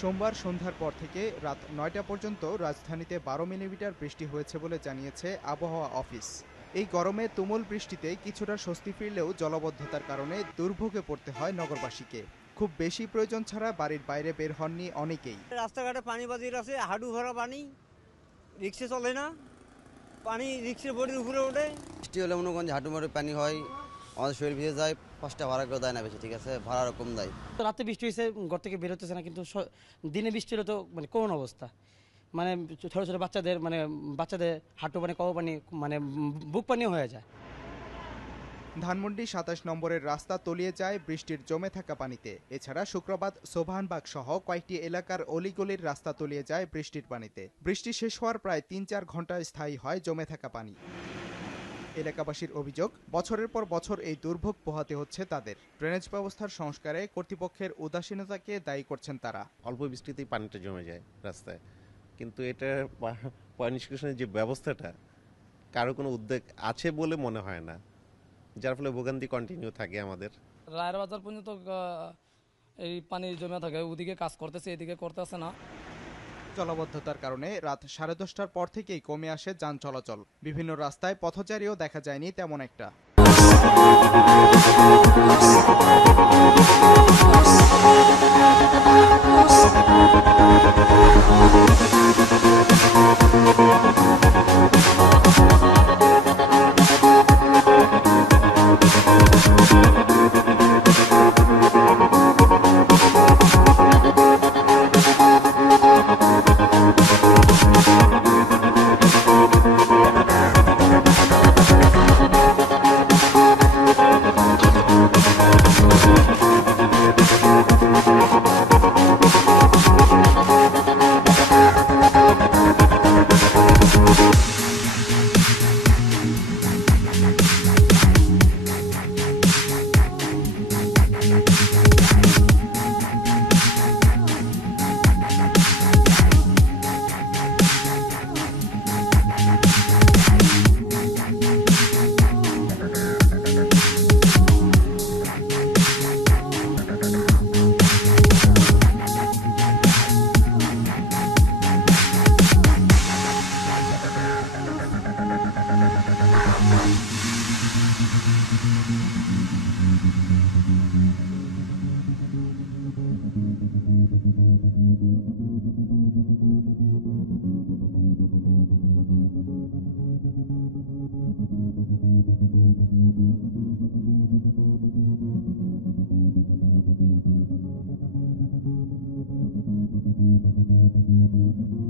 সোমবার সন্ধ্যার পর থেকে রাত ৯টা পর্যন্ত রাজধানীতে ১২ মিলিমিটার বৃষ্টি হয়েছে বলে জানিয়েছে আবহাওয়া অফিস। এই গরমে তুমুল বৃষ্টিতে কিছুটা স্বস্তি ফিরলেও জলাবদ্ধতার কারণে দুর্ভোগে পড়তে হয় নগরবাসীকে। খুব বেশি প্রয়োজন ছাড়া বাড়ির বাইরে বের হননি অনেকেই। রাস্তাঘাটে পানি বাজির আছে, হাঁটু ভরা পানি, রিক্সা চলে না, পানি রিক্সার বডির উপরে ওঠে। বৃষ্টি হলে মনে করেন হাঁটু মারে পানি হয়, আমাদের শরীর ভিজে যায়, ৫টা ভাড়া করে দেয় না বেশি, ঠিক আছে, ভাড়া কম দেয়। রাতে বৃষ্টি হয়েছে, ঘর থেকে বের হতেছে না, কিন্তু দিনে বৃষ্টি হলে তো মানে কোন অবস্থা, মানে ছোটো ছোটো বাচ্চাদের হাঁটু পানি, কও পানি, মানে বুক পানিও হয়ে যায়। ধানমন্ডি ২৭ নম্বরের রাস্তা তলিয়ে যায় বৃষ্টির জমে থাকা পানিতে। এছাড়া শুক্রবাদ, সোভানবাগ সহ কয়েকটি এলাকার অলিগলির রাস্তা তলিয়ে যায় বৃষ্টির পানিতে। বৃষ্টি শেষ হওয়ার প্রায় ৩-৪ ঘন্টায় স্থায়ী হয় জমে থাকা পানি। এলাকাবাসীর অভিযোগ, বছরের পর বছর এই দুর্ভোগ পোহাতে হচ্ছে তাদের। ড্রেনেজ ব্যবস্থার সংস্কারে কর্তৃপক্ষের উদাসীনতাকে দায়ী করছেন তারা। অল্প বৃষ্টিতেই পানিটা জমে যায় রাস্তায়, কিন্তু এটা পানি নিষ্কাশনের যে ব্যবস্থাটা কারো কোনো উদ্যোগ আছে বলে মনে হয় না, যার ফলে ভোগান্তি কন্টিনিউ থাকে আমাদের। রায়ের বাজার পর্যন্ত এই পানি জমে থাকে, ওদিকে কাজ করতেছে, এদিকে করতেছে না। জলাবদ্ধতার কারণে রাত 10:30টার পর থেকেই কমে আসে যান চলাচল। বিভিন্ন রাস্তায় পথচারীও দেখা যায়নি তেমন একটা। Thank you.